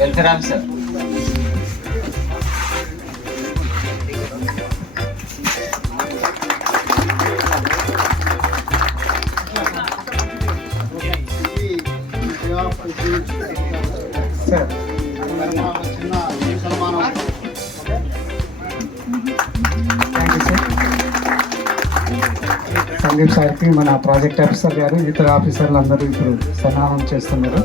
Welfare officer sir. Thank you sir Sandeep సార్కి మన project officer గారు ఇతర ఆఫీసర్లు అందరూ ఇప్పుడు సన్నాహం చేస్తున్నారు.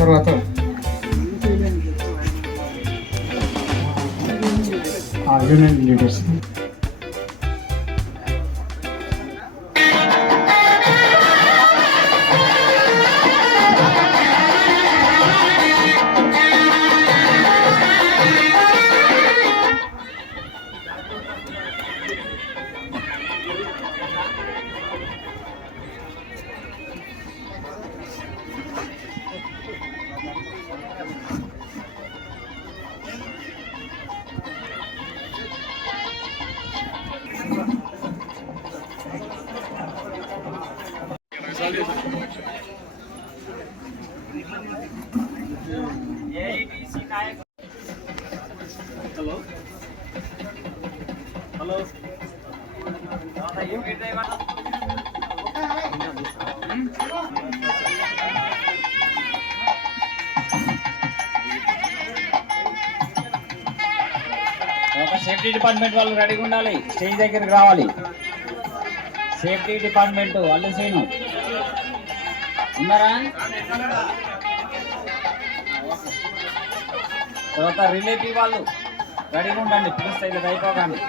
తర్వాత యూనియన్ లీడర్స్. ఒక సేఫ్టీ డిపార్ట్మెంట్ వాళ్ళు రెడీగా ఉండాలి. స్టేజ్ దగ్గరికి రావాలి. సేఫ్టీ డిపార్ట్మెంట్ వాళ్ళు సీను. ఉన్నారా? తర్వాత రిలేటివ్ వాళ్ళు రెడీగా ఉండండి పిలిస్తే ఇది అయిపోకండి.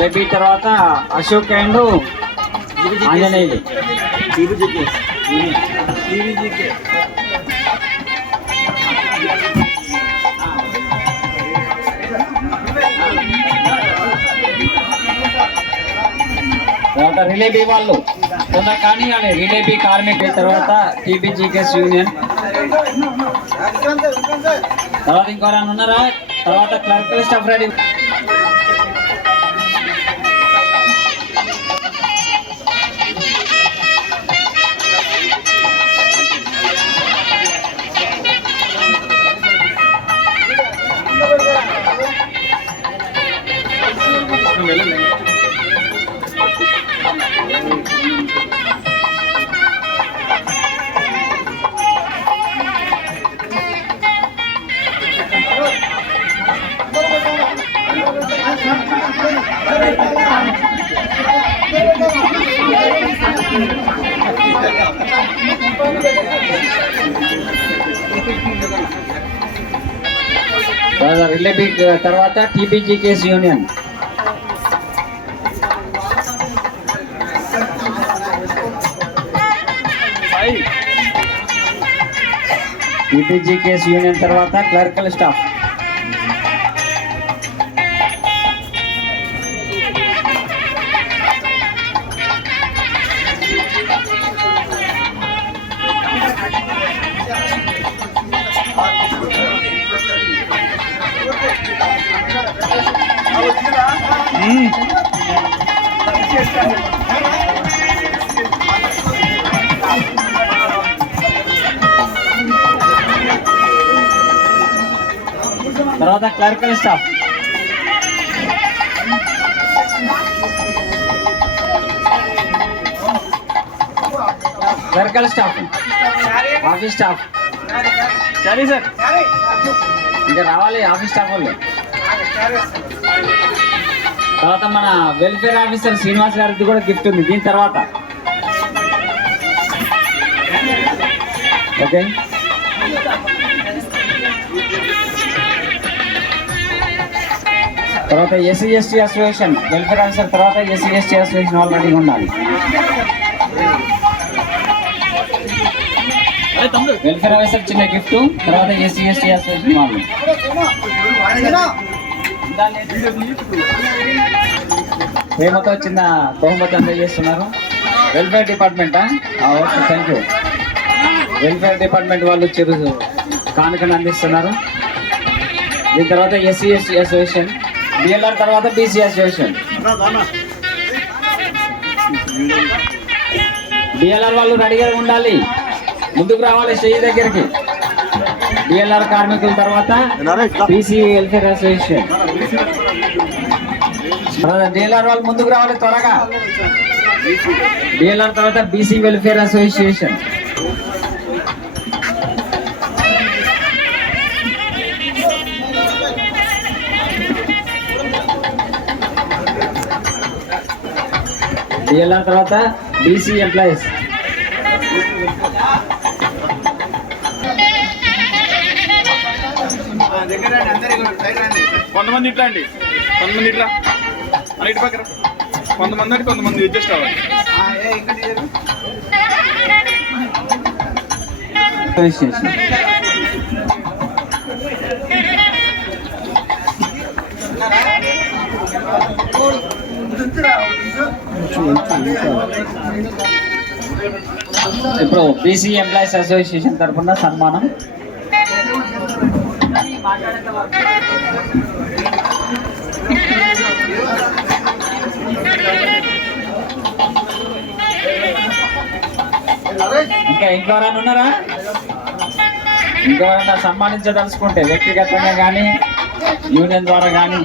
రిలేటివ్ తర్వాత అశోక్ అండ్ ఆంజనేయులు. తర్వాత రిలేబీ వాళ్ళు. కొంత కానీ కానీ రిలేబీ కార్మికుల తర్వాత టీపీజీకేఎస్ యూనియన్. తర్వాత ఇంకోరైనా ఉన్నారా? తర్వాత క్లర్కల్ స్టాఫ్ రెడీ రిలేబీ తర్వాత టీపీజీకేఎస్ యూనియన్ టీపీజీకేఎస్ యూనియన్ తర్వాత క్లర్కల్ స్టాఫ్ తర్వాత clerical staff. Clerical staff. Office staff. సరే సార్. ఇంకా రావాలి ఆఫీస్ స్టాఫ్ వాళ్ళు. తర్వాత మన వెల్ఫేర్ ఆఫీసర్ శ్రీనివాస్ గారికి కూడా గిఫ్ట్ ఉంది. దీని తర్వాత. ఓకే తర్వాత SC ST association welfare officer తర్వాత ఎస్సీ ఎస్టీ అసోసియేషన్ వాళ్ళు రెడీగా ఉండాలి. వెల్ఫేర్ ఆఫీసర్ చిన్న గిఫ్ట్ తర్వాత ఎస్సీ ఎస్టీ అసోసియేషన్ వాళ్ళు. ప్రేమతో చిన్న బహుమతి అందజేస్తున్నారు. Welfare డిపార్ట్మెంటా okay thank you welfare department వాళ్ళు చిరు కానుకను అందిస్తున్నారు. దీని తర్వాత ఎస్సీ ఎస్టీ అసోసియేషన్ బిఎల్ఆర్ తర్వాత బీసీ అసోసియేషన్ బిఎల్ఆర్ వాళ్ళు రెడీగా ఉండాలి. ముందుకు రావాలి స్టేజ్ దగ్గరికి. బిఎల్ఆర్ కార్మికుల తర్వాత బీసీ వెల్ఫేర్ అసోసియేషన్ డిఎల్ఆర్ వాళ్ళు ముందుకు రావాలి త్వరగా. డిఎల్ఆర్ తర్వాత బీసీ వెల్ఫేర్ అసోసియేషన్ డిఎల్ఆర్ తర్వాత బీసీ ఎంప్లాయీస్ కొంతమంది ఇట్లా అండి. కొంతమంది ఇట్లా. అలా ఇటు పక్కన. కొంతమంది అంటే కొంతమంది అడ్జస్ట్ అవ్వాలి. ఇప్పుడు బీసీ ఎంప్లాయీస్ అసోసియేషన్ తరఫున సన్మానం. ఇంకా ఇంకెవరైనా ఉన్నారా? ఇంకెవరైనా సన్మానించదలుచుకుంటే వ్యక్తిగతంగా కానీ యూనియన్ ద్వారా కానీ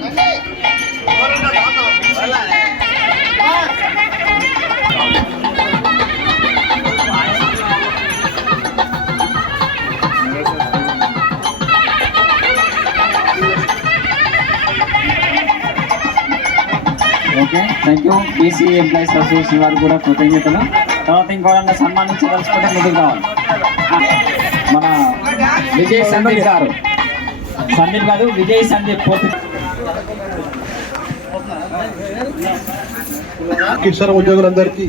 thank you BC employees association వారికి కూడా కృతజ్ఞతలు. తర్వాత ఇంకోవన్నా సన్మానించదలుచుకుంటే ముందుకు కావాలి. మన విజయ్ సందీప్ గారు. సందీప్ కాదు విజయ్ సందీప్ పోతు కిషన్ ఉద్యోగులందరికీ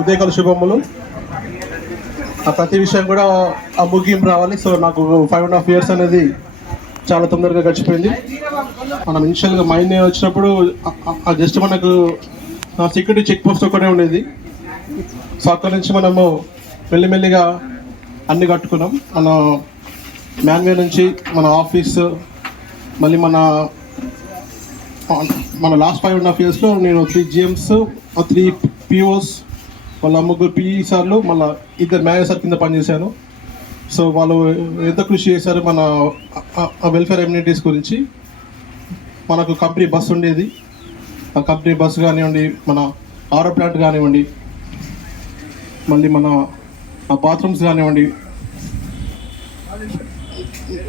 ఉదయకాల శుభములు. ఆ ప్రతి విషయం కూడా ఆ ముగింపు రావాలి. సో నాకు ఫైవ్ అండ్ హాఫ్ ఇయర్స్ అనేది చాలా తొందరగా గడిచిపోయింది. మనం ఇనిషియల్గా మైండ్ వచ్చినప్పుడు జస్ట్ మనకు సెక్యూరిటీ చెక్ పోస్ట్ ఒకటే ఉండేది. సో అక్కడి నుంచి మనము మెల్లిమెల్లిగా అన్ని కట్టుకున్నాం. మన మ్యాన్వే నుంచి మన ఆఫీస్ మళ్ళీ మన మన లాస్ట్ ఫైవ్ అండ్ హాఫ్ ఇయర్స్లో నేను త్రీ జిఎమ్స్ త్రీ పిఓస్ వాళ్ళ ముగ్గురు పిఈ సార్లు మళ్ళీ ఇద్దరు మేనేజర్ కింద పనిచేశాను. సో వాళ్ళు ఎంత కృషి చేశారు మన వెల్ఫేర్ ఎమ్యూనిటీస్ గురించి మనకు కంపెనీ బస్ ఉండేది. ఆ కంపెనీ బస్ కానివ్వండి మన ఆరో ప్లాంట్ కానివ్వండి మళ్ళీ మన బాత్రూమ్స్ కానివ్వండి.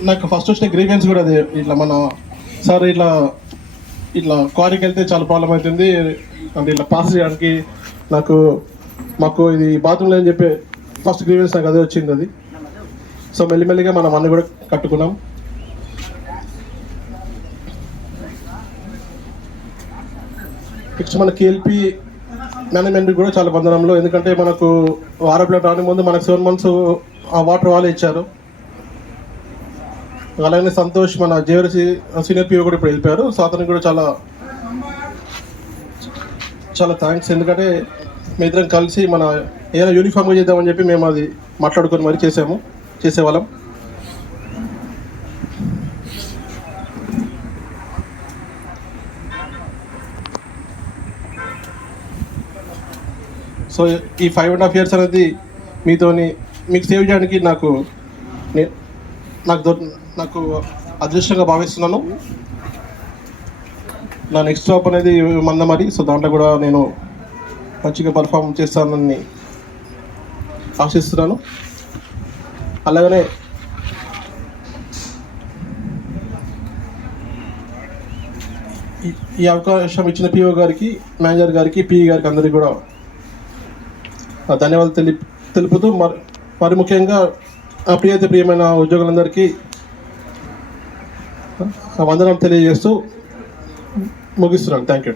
నాకు ఫస్ట్ వచ్చిన గ్రీవెన్స్ కూడా అదే. ఇట్లా మన సార్ ఇట్లా ఇట్లా క్వారీకి వెళ్తే చాలా ప్రాబ్లం అవుతుంది. అంటే ఇట్లా పాస్ చేయడానికి నాకు మాకు ఇది బాత్రూమ్ లేదని చెప్పి ఫస్ట్ గ్రీవెన్స్ నాకు అదే వచ్చింది అది. సో మెల్లిమెల్లిగా మనం అన్ని కూడా కట్టుకున్నాం. నెక్స్ట్ మన కేఎల్పి మేనేజ్మెంట్ కూడా చాలా బంధనంలో ఎందుకంటే మనకు వారప్లేట్ రాని ముందు మనకు సెవెన్ మంత్స్ ఆ వాటర్ వాళ్ళే ఇచ్చారు. అలాగే సంతోష్ మన జేవరసి సీనియర్ పిఓ కూడా ఇప్పుడు వెళ్ళిపోయారు. సో అతనికి కూడా చాలా చాలా థ్యాంక్స్ ఎందుకంటే మీ ఇద్దరం కలిసి మన ఏదైనా యూనిఫామ్గా చేద్దామని చెప్పి మేము అది మాట్లాడుకొని మరి చేసాము. చేసేవాళ్ళం. సో ఈ ఫైవ్ అండ్ హాఫ్ ఇయర్స్ అనేది మీతోని మీకు సేవ్ చేయడానికి నాకు నాకు నాకు అదృష్టంగా భావిస్తున్నాను. నా నెక్స్ట్ జాబ్ అనేది మందమరి సో దాంట్లో కూడా నేను మంచిగా పర్ఫామ్ చేస్తానని ఆశిస్తున్నాను. అలాగనే ఈ- అవకాశం ఇచ్చిన పిఓ గారికి మేనేజర్ గారికి పిఈ గారికి అందరికీ కూడా ధన్యవాదాలు తెలి తెలుపుతూ మరి మరి ముఖ్యంగా ప్రియత ప్రియమైన ఉద్యోగులందరికీ ఆ వందనం తెలియజేస్తూ ముగిస్తున్నాను. Thank you